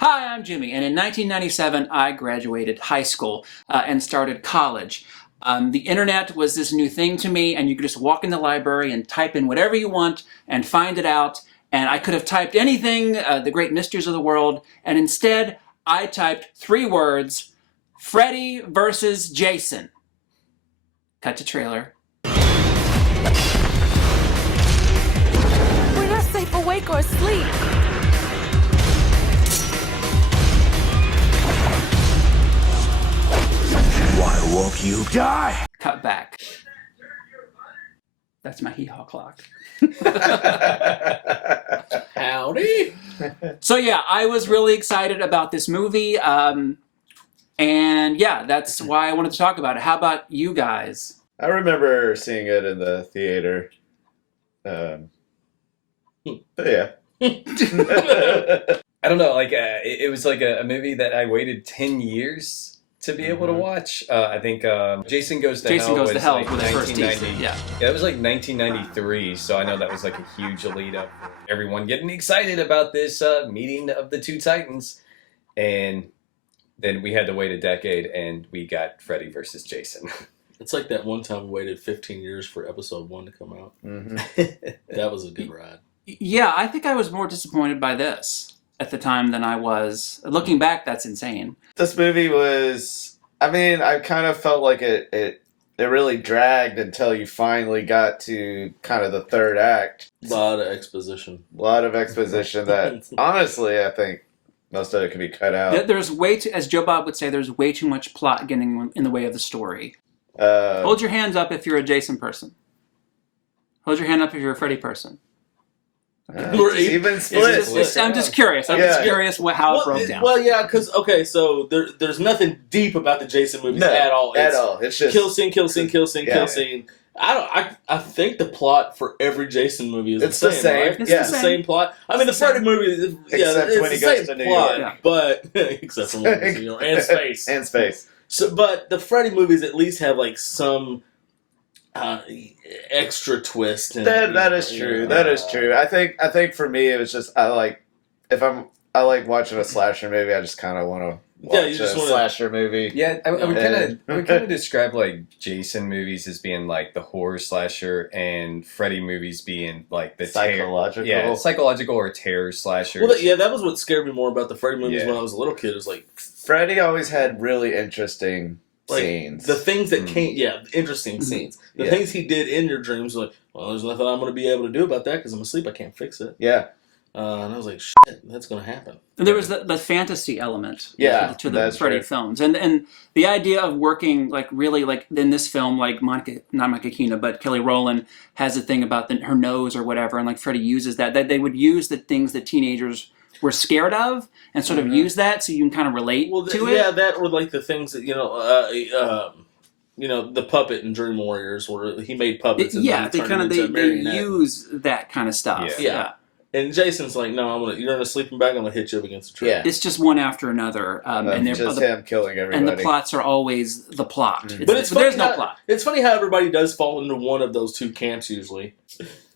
Hi, I'm Jimmy, and in 1997, I graduated high school and started college. The internet was this new thing to me, and you could just walk in the library and type in whatever you want and find it out. And I could have typed anything, the great mysteries of the world, and instead, I typed 3 words, Freddy versus Jason. Cut to trailer. We're not safe awake or asleep. Why won't you die? Cut back. That's my hee-haw clock. Howdy. So yeah, I was really excited about this movie, and yeah, that's why I wanted to talk about it. How about you guys? I remember seeing it in the theater. But yeah. I don't know, it was like a movie that I waited 10 years to be able to watch. I think Jason Goes to Hell was like the first 1990. Yeah, it was like 1993, so I know that was like a huge lead up. Everyone getting excited about this meeting of the two titans. And then we had to wait a decade, and we got Freddy versus Jason. It's like that one time we waited 15 years for episode 1 to come out. Mm-hmm. That was a good ride. Yeah, I think I was more disappointed by this at the time than I was. Looking back, that's insane. This movie was, I mean, I kind of felt like it really dragged until you finally got to kind of the third act. A lot of exposition. A lot of exposition that, honestly, I think most of it can be cut out. There's way too, as Joe Bob would say, there's way too much plot getting in the way of the story. Hold your hands up if you're a Jason person. Hold your hand up if you're a Freddy person. Even split. I'm just curious. I'm just curious how it broke down. Well, yeah, because, okay, so there's nothing deep about the Jason movies at all. It's just kill scene, kill scene, kill scene, kill scene. I think the plot for every Jason movie is the same. Right? It's the same plot. I mean, the Freddy movie, except it's when he the goes same to New plot, York. but except for when he's, and space. And space. So, but the Freddy movies at least have like some extra twist. And, that is true. That is true. I think for me it was just I like watching a slasher movie. I just kind of want to watch a slasher movie. Yeah, I would kind of describe like Jason movies as being like the horror slasher, and Freddy movies being like the psychological, psychological or terror slasher. Well, yeah, that was what scared me more about the Freddy movies when I was a little kid. It was like Freddy always had really interesting scenes. The things that interesting scenes. The things he did in your dreams, like, well, there's nothing I'm going to be able to do about that because I'm asleep. I can't fix it. Yeah. And I was like, shit, that's going to happen. And there was the fantasy element to the Freddy films. And the idea of working, like, really, like, in this film, like, not Monica Keena, but Kelly Rowland has a thing about her nose or whatever, and, like, Freddy uses that they would use the things that teenagers were scared of and sort of use that so you can kind of relate to it. Yeah, that were like the things that, the puppet in Dream Warriors where he made puppets and they use that kind of stuff. Yeah. And Jason's like, no, you're in a sleeping bag, I'm going to hit you up against a tree. Yeah. It's just one after another. And just him killing everybody. And the plots are always the plot. Mm-hmm. But there's no plot. It's funny how everybody does fall into one of those two camps usually.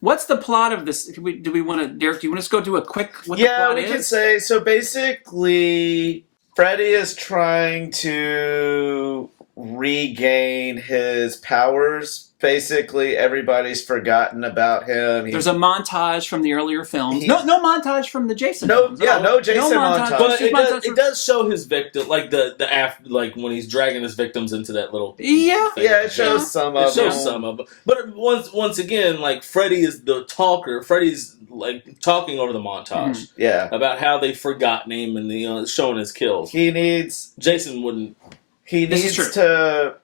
What's the plot of this? Do we want to, Derek, do you want us to go do a quick what the plot is? Yeah, we can say, so basically, Freddy is trying to regain his powers. Basically, everybody's forgotten about him. There's a montage from the earlier films. No montage from the Jason films. No Jason montage. But it does show his victim, like like when he's dragging his victims into that little it shows some of them. But once again, like Freddy is the talker. Freddy's like talking over the montage. About how they've forgotten him and showing his kills. Jason wouldn't. He needs to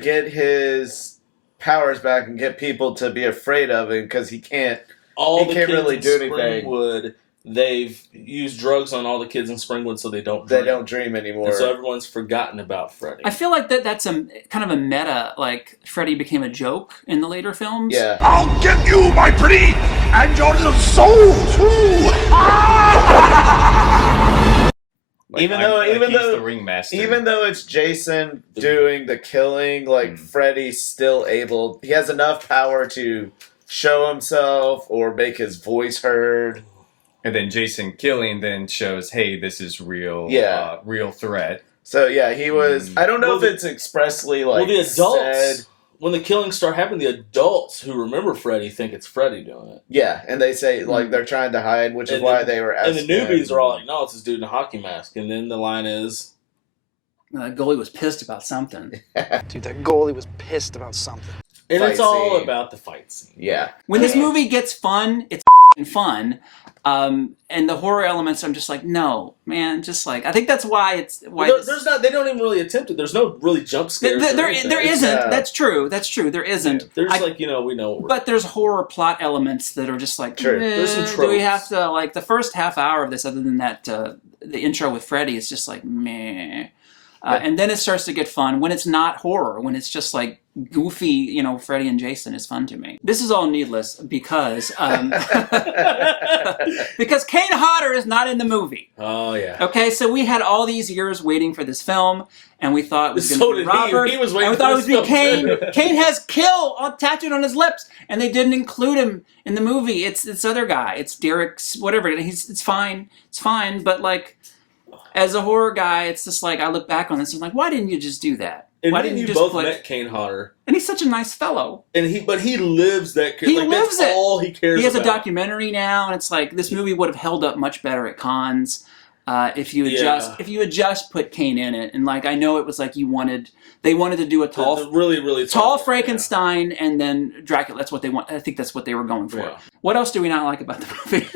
get his powers back and get people to be afraid of him because he can't really do anything. Springwood, they've used drugs on all the kids in Springwood so they don't dream anymore. And so everyone's forgotten about Freddy. I feel like that's a kind of a meta, like Freddy became a joke in the later films. Yeah. I'll get you, my pretty, and your little soul too. Like, even though it's Jason doing the killing, like Freddy's still able. He has enough power to show himself or make his voice heard. And then Jason killing then shows, hey, this is real, real threat. So yeah, he was. I don't know if it's expressly like. Well, the adults, when the killings start happening, the adults who remember Freddy think it's Freddy doing it. Yeah, and they say like they're trying to hide, which is why they were. And the newbies are all like, "No, it's this dude in a hockey mask." And then the line is, "The goalie was pissed about something." Dude, that goalie was pissed about something. And it's all about the fight scene. Yeah. When this movie gets fun, it's fun. And the horror elements, I'm just like, no, man, just like, I think that's why it's... there's not, they don't even really attempt it. There's no really jump scares. There isn't. That's true. That's true. There isn't. Yeah, there's like, we know. But there's horror plot elements that are just like, there's some tropes. Do we have to, like, the first half hour of this, other than that, the intro with Freddy is just like, meh. And then it starts to get fun when it's not horror, when it's just like goofy, Freddy and Jason is fun to me. This is all needless because because Kane Hodder is not in the movie. Oh yeah. Okay, so we had all these years waiting for this film, and we thought it was going to be Robert. He was waiting and we thought it was going to be Kane. Kane has kill tattooed on his lips, and they didn't include him in the movie. It's this other guy. It's Derek's whatever. It's fine. It's fine, but like. As a horror guy, it's just like, I look back on this and I'm like, why didn't you just do that? And why didn't you just both met Kane Hodder. And he's such a nice fellow. But he lives that. He lives that's it. All he cares. He has about. a documentary now, and it's like this movie would have held up much better at cons if you had just put Kane in it. And like I know it was like they wanted to do a tall, really tall Frankenstein, and then Dracula. That's what they want. I think that's what they were going for. Yeah. What else do we not like about the movie?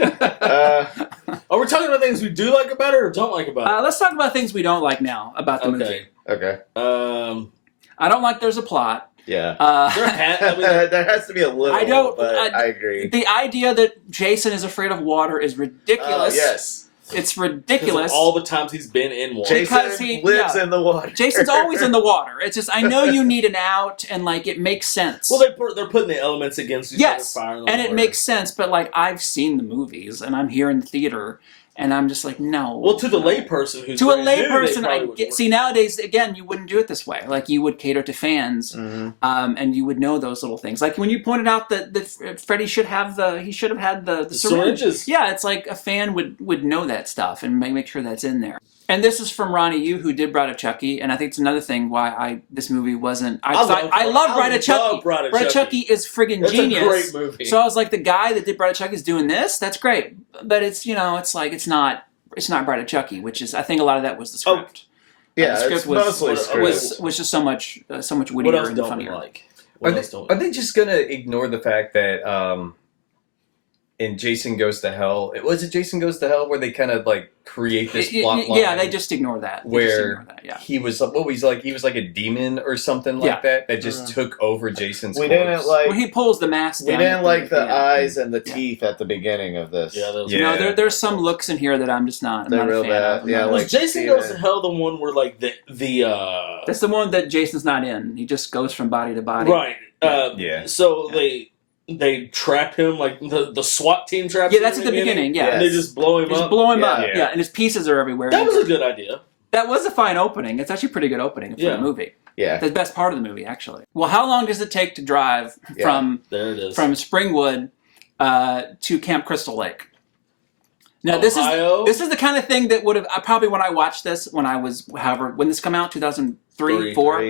Are we talking about things we do like about it or don't like about it? Let's talk about things we don't like now about the movie. Okay. I don't like there's a plot. Yeah. There has to be a little. I agree. The idea that Jason is afraid of water is ridiculous. Yes. It's ridiculous. All the times he's been in water. Jason lives in the water. Jason's always in the water. It's just, I know you need an out, and like it makes sense. Well, they're putting the elements against each other. Fire in the water. It makes sense, but like I've seen the movies, and I'm here in the theater, and I'm just like, no. Well, to the layperson who's see nowadays again, you wouldn't do it this way. Like you would cater to fans, and you would know those little things. Like when you pointed out that Freddy should have had the syringes. Yeah, it's like a fan would know that stuff and make sure that's in there. And this is from Ronnie Yu, who did Bride of Chucky, and I think it's another thing why this movie wasn't. I love Bride of Chucky. Bride of Chucky is friggin' genius. That's a great movie. So I was like, the guy that did Bride of Chucky is doing this. That's great, but it's it's like it's not Bride of Chucky, which is I think a lot of that was the script. Yeah, the script was just so much wittier and funnier. Are they just gonna ignore the fact that in Jason Goes to Hell, was it Jason Goes to Hell where they kind of like create this plot line? Yeah, they just ignore that. He was he was like a demon or something like that just took over Jason's corpse. Didn't like when he pulls the mask down. We didn't like the eyes and the teeth at the beginning of this. There's some looks in here that I'm just not. I'm not a fan of. Yeah, like Jason Goes to Hell, the one where like the that's the one that Jason's not in. He just goes from body to body. Right. So they trap him, like the SWAT team traps him. Yeah, that's at the beginning, And they just blow him up. Just blow him up, and his pieces are everywhere. That was a good idea. That was a fine opening. It's actually a pretty good opening for the movie. Yeah. The best part of the movie, actually. Well, how long does it take to drive from Springwood to Camp Crystal Lake? Now, this is the kind of thing that would have, probably when I watched this, when this come out, 2003, 4,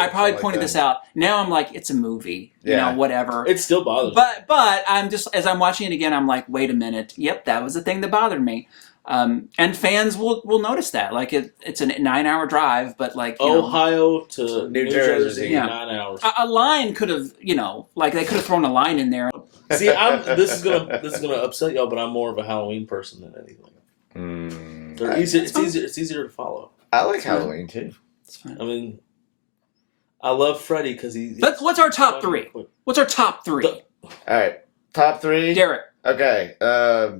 I probably pointed this out. Now I'm like, it's a movie, whatever. It still bothers me. But I'm just, as I'm watching it again, I'm like, wait a minute. Yep, that was the thing that bothered me. And fans will notice that. Like, it's a 9-hour drive, but like, Ohio to New Jersey, 9 hours. A line could have, they could have thrown a line in there. See, this is gonna upset y'all, but I'm more of a Halloween person than anything. It's easier to follow. I like Halloween too. It's fine. I mean, I love Freddy because what's our top three? What's our top three? All right, top three. Derek. Okay.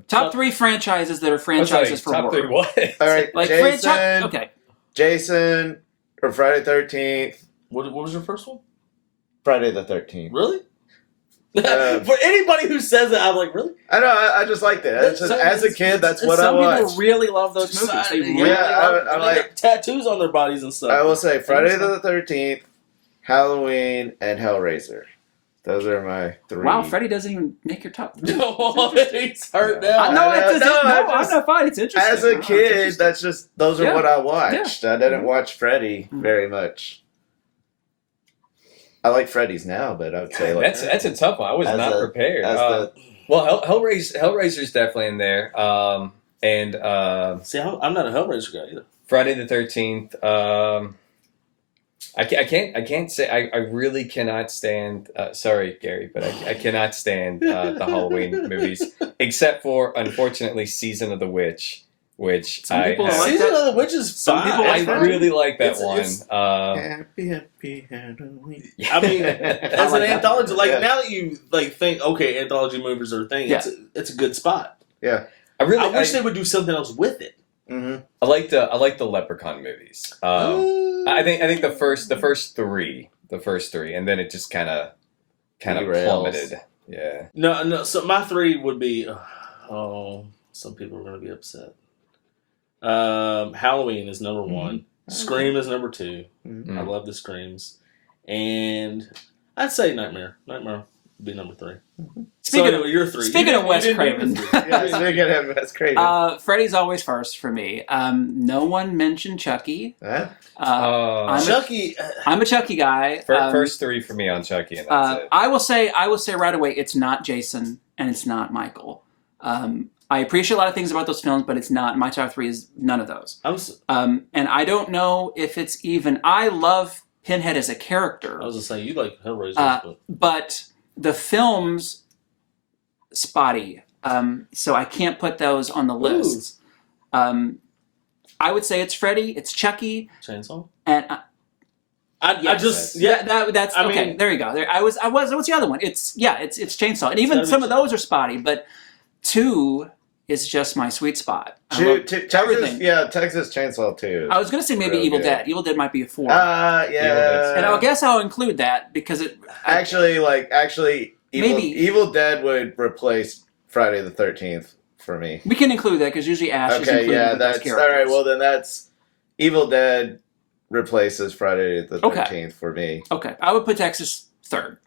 Top three franchises that are franchises for horror. Top 3 what? All right, like Jason. Okay. Jason or Friday 13th. What was your first one? Friday the 13th. Really? For anybody who says it, I'm like, really? I know. I just liked it. As a kid, that's what I watched. Some people really love those movies. They really I like tattoos on their bodies and stuff. I will say Friday the 13th, Halloween, and Hellraiser. Those are my 3. Wow, Freddy doesn't even make your top 3. No, he's hurt now. I'm not fine. It's interesting. As a kid, those are what I watched. Yeah. I didn't watch Freddy very much. I like Freddy's now, but I would say that's a tough one. I was not prepared. Well, Hellraiser's definitely in there. See, I'm not a Hellraiser guy either. Friday the 13th. I can't say. I really cannot stand. Sorry, Gary, but I cannot stand the Halloween movies, except for unfortunately Season of the Witch, which Some people like Season of the Witch is Some fine. people I like really like that one. Happy Halloween. I mean, as like an that anthology, one. like Yeah. now that you like think, okay, anthology movies are a thing. Yeah. It's a good spot. Yeah. I wish they would do something else with it. Mm-hmm. I like the Leprechaun movies. I think the first three, and then it just kind of Derails. plummeted. Yeah. No. So my 3 would be. Some people are going to be upset. Halloween is number 1. Scream is number 2. Mm-hmm. I love the Screams, and I'd say Nightmare. Nightmare would be number 3. Speaking so, of you're 3. speaking of Wes Craven. Yeah, speaking of Wes Craven. Freddy's always first for me. No one mentioned Chucky. Huh? Chucky. I'm a Chucky guy. First 3 for me on Chucky, and that's it. I will say right away, it's not Jason and it's not Michael. I appreciate a lot of things about those films, but it's not. My top 3 is none of those. And I don't know if it's even. I love Pinhead as a character. I was going to say, you like Hellraiser. But the films, spotty. So I can't put those on the list. I would say it's Freddy, it's Chucky. Chainsaw? And that's I okay. mean, there you go. I was. What's the other one? It's Chainsaw, and even some of those are spotty. But 2 is just my sweet spot. Texas Chainsaw 2. I was going to say maybe Real Evil good. Dead. Evil Dead might be a 4. Yeah. And I guess I'll include that because it Evil Dead would replace Friday the 13th for me. we can include that because usually Ash is Okay, included yeah, with those that's all characters. right. Well, then that's Evil Dead replaces Friday the 13th Okay. for me. Okay, I would put Texas third.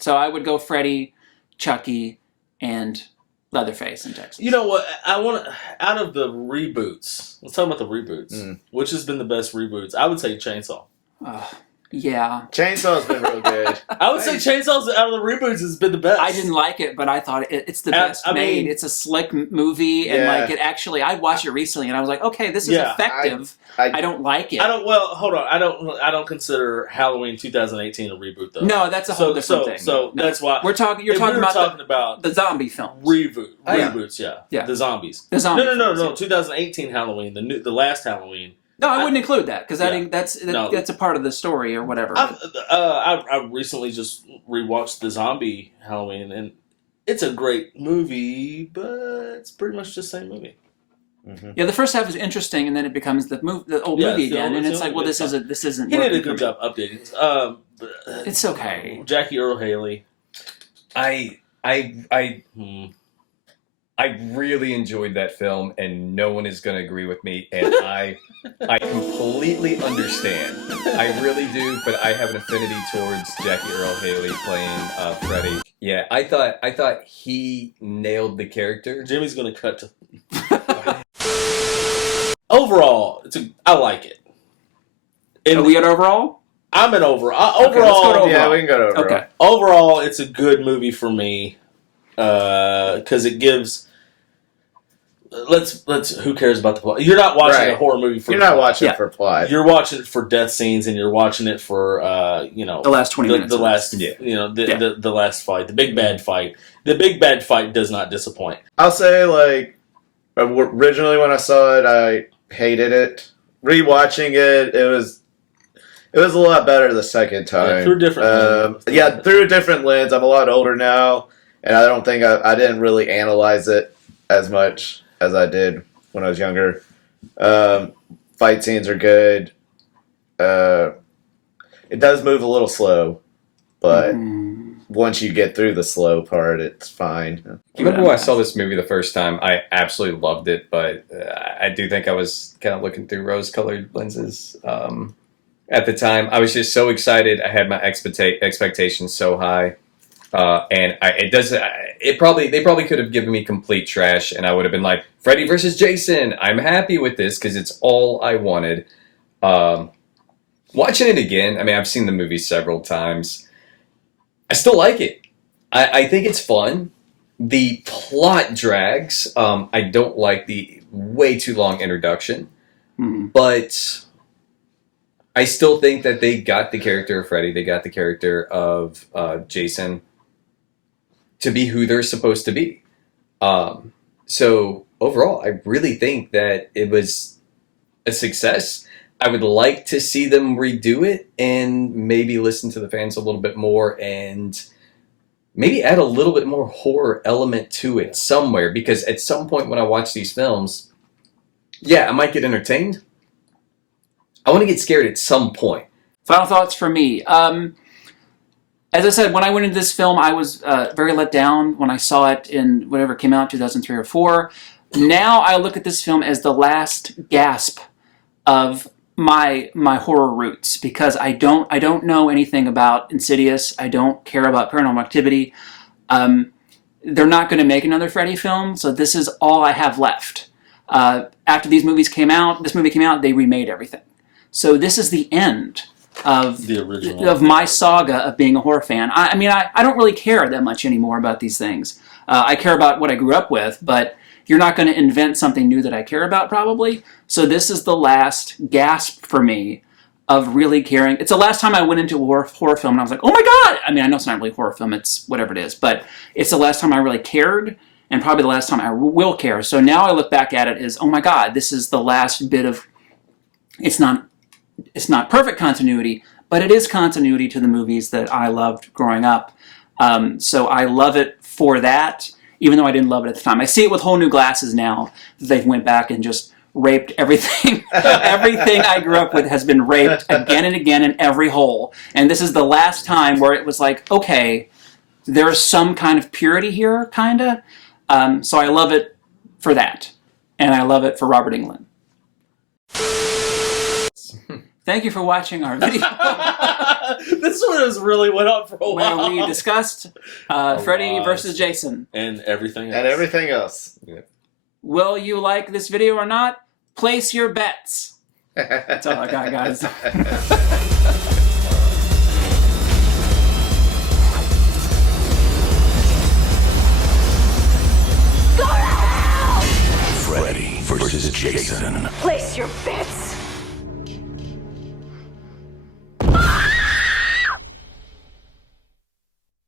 So I would go Freddy, Chucky, and Leatherface in Texas. you know what? I want to, out of the reboots, let's talk about the reboots. Which has been the best reboots? I would say Chainsaw. Yeah. Chainsaw's been real good. I would say Chainsaw's out of the reboots has been the best. I didn't like it, but I thought it's the best made. It's a slick movie, and like it actually, I watched it recently, and I was like, okay, this is effective. I don't like it. Well, hold on. I don't consider Halloween 2018 a reboot though. No, that's a whole different thing. So No. that's why You're talking about the zombie films. Reboots, yeah. The zombies. The zombie. No. 2018 Halloween, the last Halloween. No, I wouldn't include that because I think that's a part of the story or whatever. I recently just rewatched the zombie Halloween, and it's a great movie, but it's pretty much the same movie. Mm-hmm. Yeah, the first half is interesting, and then it becomes the old movie again, and it's like, well, this isn't. He did a good job updating. It's okay. Jackie Earle Haley. I really enjoyed that film, and no one is going to agree with me, and I completely understand. I really do, but I have an affinity towards Jackie Earle Haley playing Freddy. Yeah, I thought he nailed the character. Jimmy's going to cut to... Overall, I like it. Are we at overall? I'm at overall. Okay, let's go to overall. Yeah, we can go to overall. Okay. Overall, it's a good movie for me because it gives... Let's. Who cares about the plot? You're not watching a horror movie for. You're not watching it for plot. You're watching it for death scenes, and you're watching it for the last 20 minutes. The last the last fight, the big bad fight. The big bad fight does not disappoint. I'll say originally when I saw it, I hated it. Rewatching it, it was a lot better the second time. Yeah, through a different lens. Through a different lens. I'm a lot older now, and I don't think I didn't really analyze it as much as I did when I was younger. Fight scenes are good. It does move a little slow, but once you get through the slow part, it's fine. I remember when I saw this movie the first time, I absolutely loved it, but I do think I was kind of looking through rose-colored lenses. at the time. I was just so excited. I had my expectations so high, and they probably could have given me complete trash, and I would have been like, Freddy versus Jason. I'm happy with this because it's all I wanted. Watching it again, I mean, I've seen the movie several times. I still like it. I think it's fun. The plot drags. I don't like the way too long introduction, but I still think that they got the character of Freddy, they got the character of Jason to be who they're supposed to be. So overall, I really think that it was a success. I would like to see them redo it and maybe listen to the fans a little bit more and maybe add a little bit more horror element to it somewhere, because at some point when I watch these films, yeah, I might get entertained. I want to get scared at some point. Final thoughts for me. As I said, when I went into this film, I was very let down when I saw it in whatever came out, 2003 or 4. Now I look at this film as the last gasp of my horror roots, because I don't know anything about Insidious. I don't care about Paranormal Activity. They're not going to make another Freddy film, so this is all I have left. After this movie came out, they remade everything. So this is the end of the original of my saga of being a horror fan. I mean, I don't really care that much anymore about these things. I care about what I grew up with, but you're not going to invent something new that I care about, probably. So this is the last gasp for me of really caring. It's the last time I went into a horror film and I was like, oh my God! I mean, I know it's not really a horror film, it's whatever it is, but it's the last time I really cared, and probably the last time I will care. So now I look back at it as, oh my God, this is the last bit of, it's not perfect continuity, but it is continuity to the movies that I loved growing up. So I love it for that, even though I didn't love it at the time. I see it with whole new glasses now. They've went back and just raped everything. Everything I grew up with has been raped again and again in every hole. And this is the last time where it was like, okay, there's some kind of purity here, kind of. So I love it for that. And I love it for Robert Englund. Thank you for watching our video. This one has really went on for a while. Where we discussed Freddy versus Jason. And everything else. And everything else. Yeah. Will you like this video or not? Place your bets. That's all I got, guys. Freddy versus Jason. Place your bets.